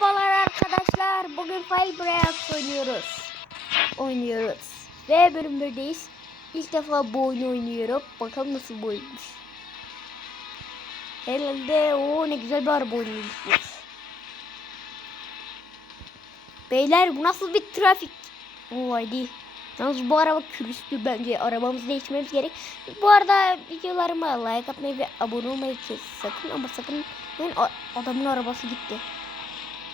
Merhabalar arkadaşlar. Bugün Firebreak oynuyoruz. Oynuyoruz. Ve bölüm 1'deyiz. İlk defa bu oyunu oynuyorum. Bakalım nasıl bu oyunmuş. Herhalde o ne güzel bir araba oyunuymuş. Beyler bu nasıl bir trafik? Oo haydi. Yalnız bu araba külüstü bence arabamızı değiştirmemiz gerek. Bu arada videolarıma like atmayı ve abone olmayı kes sakın ama sakın ben adamın arabası gitti.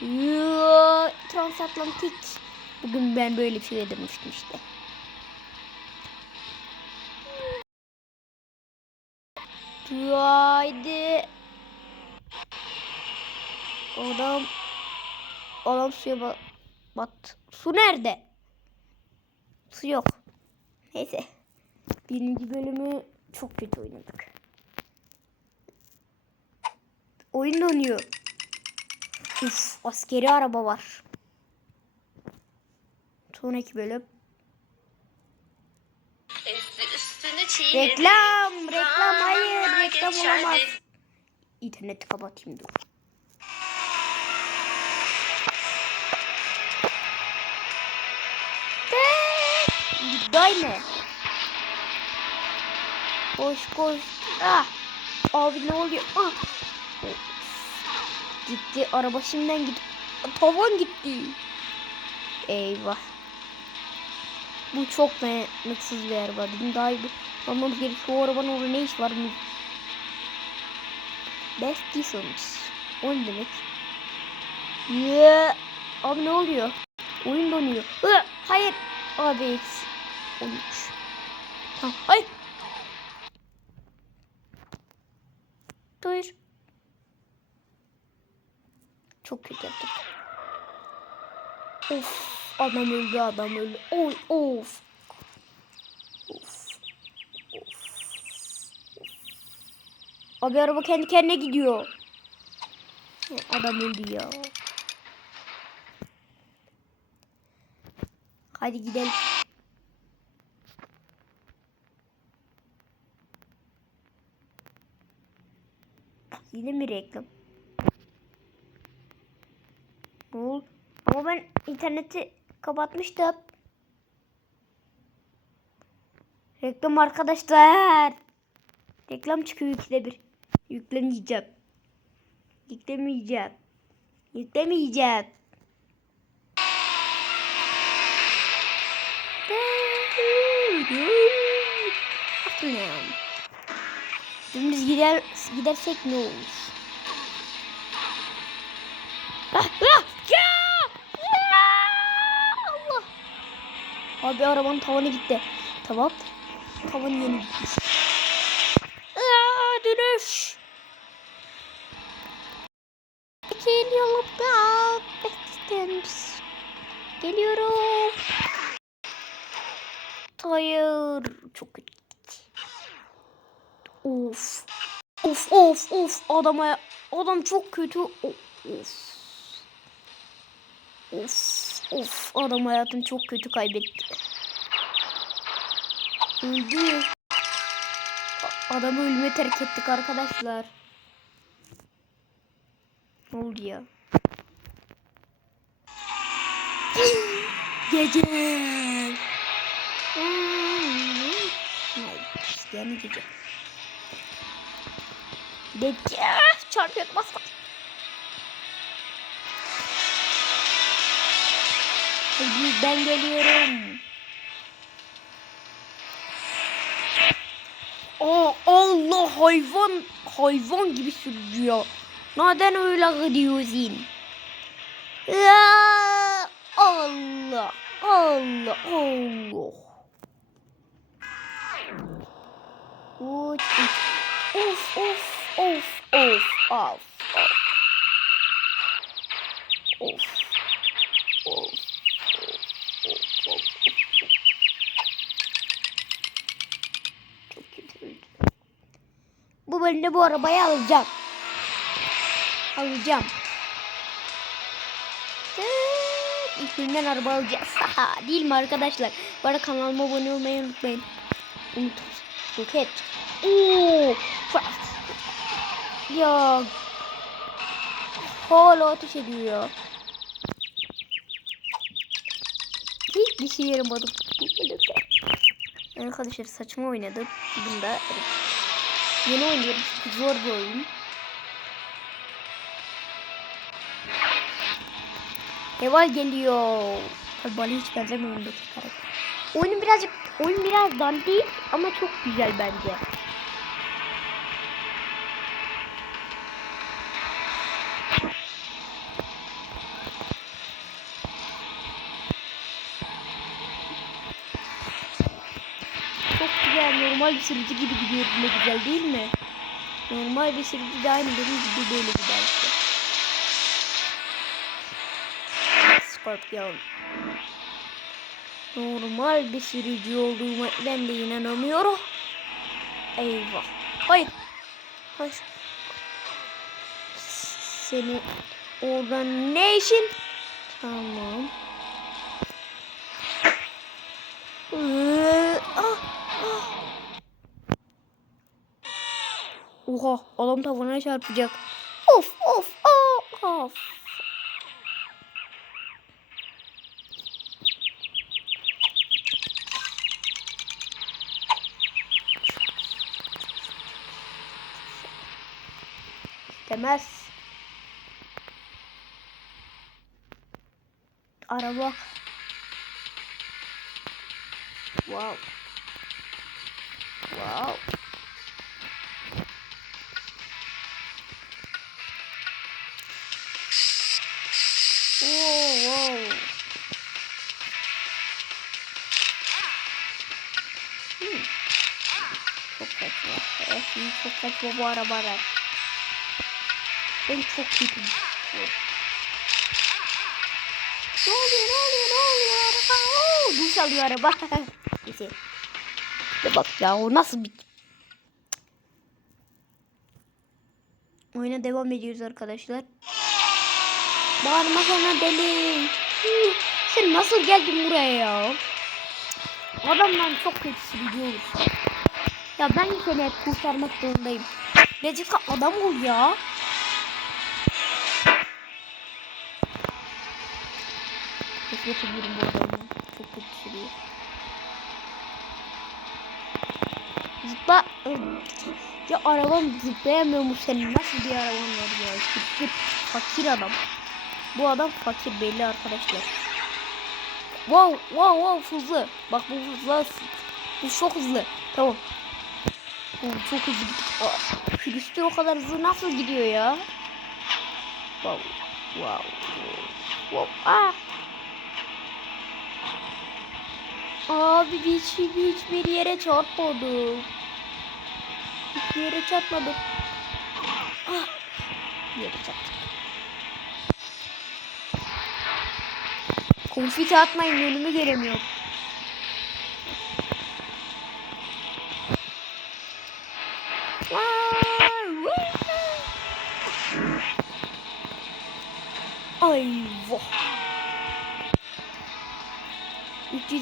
Yoo, Transatlantik. Bugün ben böyle bir şey demiştim işte. Haydi. Adam adam suya bat, bat. Su nerede? Su yok. Neyse. Birinci bölümü çok kötü oynadık. Oyun donuyor. Uf, askeri araba var. Sonraki bölüm. Reklam, reklam hayır, reklam olamaz. İnterneti kapatayım dur. Aynı. Koş koş. Ah. Abi ne oluyor? Ah. Gitti araba şimdiden gitti. Tavan gitti. Eyvah. Bu çok dayanıksız bir araba. Bizim daha iyi bir almamız gerekiyor. O arabanın orada ne iş var mı? Best Distance. O ne demek? Yeah. Abi ne oluyor? Oyun donuyor. Hı, hayır. Abi eksi 13. Tamam. Hayır. Dur. Çok kötü yaptık. Of. Adam öldü adam öldü. Oy of. Of. Abi araba kendi kendine gidiyor. Adam öldü ya. Hadi gidelim. Yine mi reklam? Ne oldu? Ama ben interneti kapatmıştım. Reklam arkadaşlar. Reklam çıkıyor ikide bir. Yüklemeyeceğim. Yüklemeyeceğim. Yüklemeyeceğim. Atlayalım. Dümdüz gider, gidersek ne olur? Ah, ah, Abi arabanın tavanı gitti. Tamam. Tavan yeni gitmiş. Aa, dönüş. Geliyorum ben. Bekledim. Geliyorum. Hayır. Çok kötü. Of. Of of of adama adam çok kötü. O- Of. Of of adam hayatını çok kötü kaybetti. Öldü. Adamı ölüme terk ettik arkadaşlar. Ne oldu ya? Gece. Yani gece. Gece. Çarpıyor bas ben geliyorum. Aa, Allah hayvan hayvan gibi sürüyor. Neden öyle gidiyorsun? Ya Allah Allah Allah. Of of of of of. Of. Of. Of, of, of. Çok kötü öldü. Bu bölümde bu arabayı alacağım. Alacağım. İlk bölümden araba alacağız. Haha, Değil mi arkadaşlar? Arada kanalıma abone olmayı unutmayın. Unut. Roket. Oo. Ya. hala ateş ediyor. Hiçbir şey yaramadım. Arkadaşlar saçma oynadım. Bunda yeni oynuyorum. Zor bir oyun. Heval geliyor. Tabii bana hiç benzemiyor öndeki karakter. Oyun birazcık oyun biraz dandik ama çok güzel bence. Güzel normal bir sürücü gibi gidiyor ne güzel değil mi? Normal bir sürücü de aynı benim gibi böyle gider işte. Scorpion. Normal bir sürücü olduğuma ben de inanamıyorum. Eyvah. Hayır. Hayır. Seni oradan ne işin? Tamam. Oha adam tavana çarpacak. Of of of of. İstemez. Araba. Wow. Wow. Çok saçma. Esin çok saçma bu arabalar. Ben çok kötü. Ne oluyor ne oluyor ne oluyor araba? Oo, duş alıyor araba. Neyse. Ya bak ya o nasıl bir... Oyuna devam ediyoruz arkadaşlar. Bağırma sana deli. Sen nasıl geldin buraya ya? Adamdan çok kötü sürüyoruz. Ya ben seni hep kurtarmak zorundayım. Birazcık adam ol ya. Nefret ediyorum bu adamdan. Çok kötü sürüyor. Zıpla. Ya arabam zıplayamıyormuş senin. Nasıl bir araban var ya? Fakir, fakir adam. Bu adam fakir belli arkadaşlar. Wow wow wow hızlı. Bak bu hızlı. Bu çok hızlı. Tamam. Bu çok hızlı gidiyor. Aa, Külüstür o kadar hızlı nasıl gidiyor ya? Wow. Wow. Wow. Ah. Abi hiç hiçbir yere çarpmadım. Hiçbir yere çarpmadım. Ah. Bir yere çarptım. Konfeti atmayın önümü göremiyorum.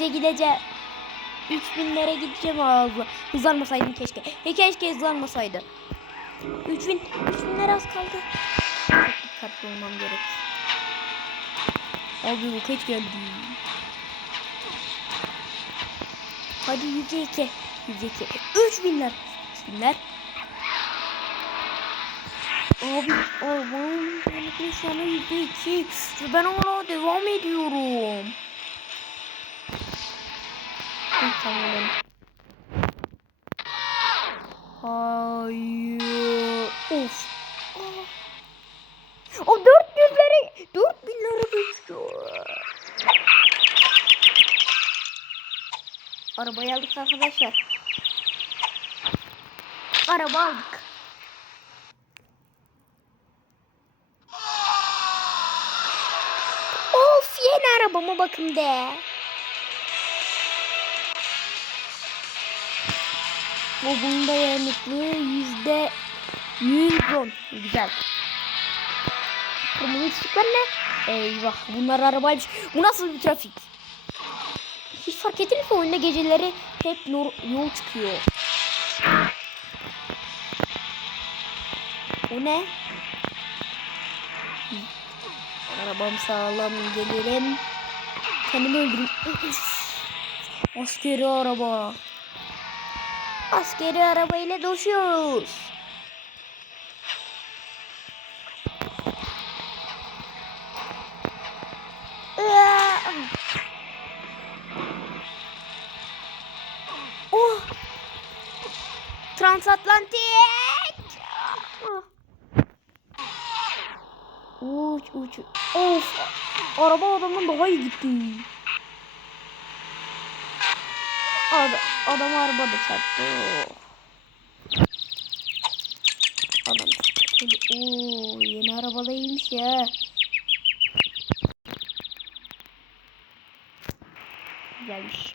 300'e gideceğim. 3000'lere gideceğim ağzı. Hızlanmasaydım keşke. He keşke hızlanmasaydı. 3000 3000'lere az kaldı. Çok dikkatli olmam gerek. Abi roket geldi. Hadi 102. 102. 3000'ler. 3000'ler. Abi arabanın yanıklı şu anda yüzde iki. Ve ben hala devam ediyorum. Tamam. Hayır. Of. Ah. O 400'lere 4000'lere geçiyor. Arabayı aldık arkadaşlar. Araba aldık. Of yeni arabama bakın de. Bu bunda yanıklı yüzde yüz on. Güzel. Kırmızı ışıklar ne? Eyvah bunlar arabaymış. Bu nasıl bir trafik? Hiç fark ettiniz mi oyunda geceleri hep nor- yol çıkıyor. O ne? Arabam sağlam gelirim. Kendimi öldürürüm. Askeri araba. Askeri araba ile doşuyoruz. Aa! Oh! Transatlantik! Uç uç. Of! Araba adamdan daha iyi gitti. Ad adam arabada çarptı. Adam şöyle ooo yeni arabada iyiymiş ya. Güzelmiş.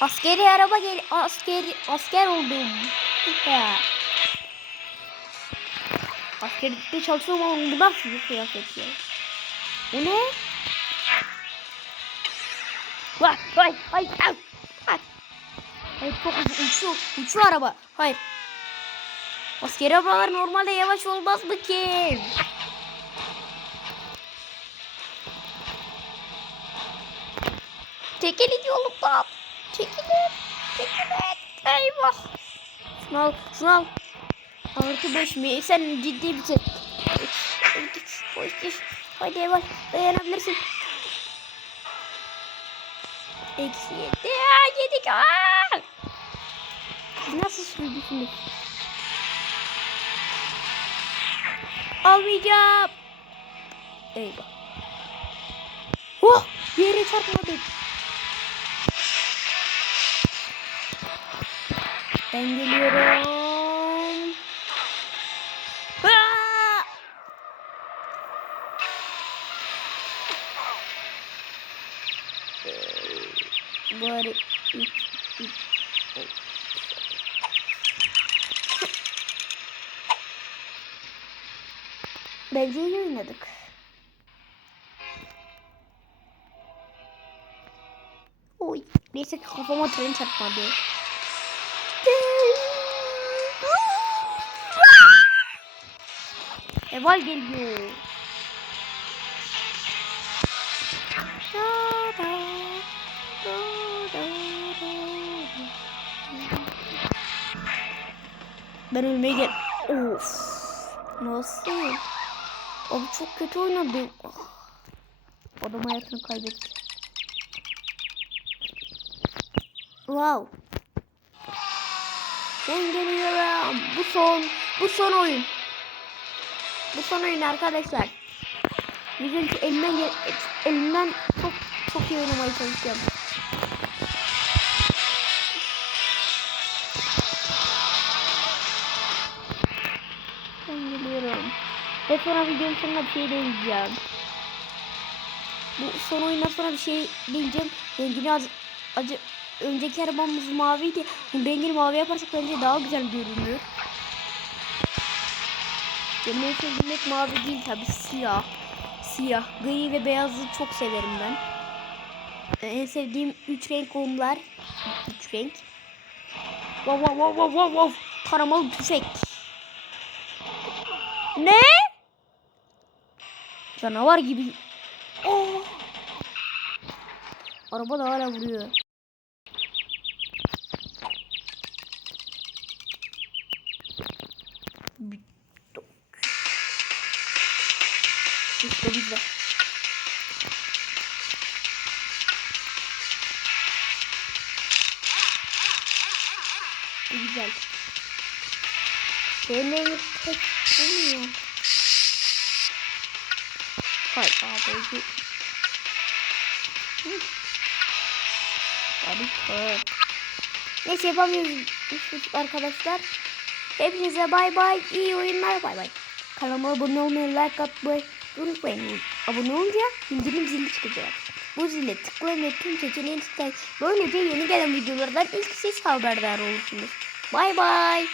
Askeri araba gel askeri asker oldum. Ya. Askerlikte çalışıyorum ama bu nasıl bir kıyafet ya? Bu ne? Vay vay vay ay, ay. Hayır çok uçuyor, uçuyor araba. Hayır. Askeri arabalar normalde yavaş olmaz mı ki? Çekilin yolumdan. Çekilin. Çekilin. Eyvah. Şunu al. Şunu al. Artı 5 mi? Sen ciddi? Koş koş. Hadi yavaş. Dayanabilirsin. Eksi yedi. Aa, yedik. Aa! Nasıl sürdünüz? Almayacağım. Eyvah. Oh! Yere çarpmadık. Ben geliyorum. Üç, üç, üç. Bence iyi oynadık. Oy. Neyse ki kafama tren çarpmadı. Eval geliyor. Ben ölmeye gel. Of. Nasıl? Abi çok kötü oynadım. Ah. Adam hayatını kaybetti. Wow. Ben geliyorum. Bu son. Bu son oyun. Bu son oyun arkadaşlar. Bizim elimden elimden çok çok iyi oynamaya çalışacağım. Sonra videonun sonunda bir şey deneyeceğim. Bu son oyundan sonra bir şey deneyeceğim. Rengini az, acı, önceki arabamız maviydi. Bu rengini mavi yaparsak bence daha güzel görünür. Sevdiğim renk mavi değil tabi siyah. Siyah, gri ve beyazı çok severim ben. Ee, En sevdiğim üç renk onlar. Üç renk. Wow wow wow wow wow wow. Taramalı tüfek. Ne? Canavar gibi. Oh. Araba da hala vuruyor. İşte bizde. Güzel. Benim pek olmuyor. Hayır abi. bu- Hı. Harika. Neyse yapamıyoruz arkadaşlar. Hepinize bay bay. İyi oyunlar bay bay. Kanalıma abone olmayı, like atmayı unutmayın. Abone olunca bildirim zili çıkacak. Bu zile tıklayın ve tüm seçeneğini tıklayın. Böylece yeni gelen videolardan ilk siz haberdar olursunuz. Bay bay.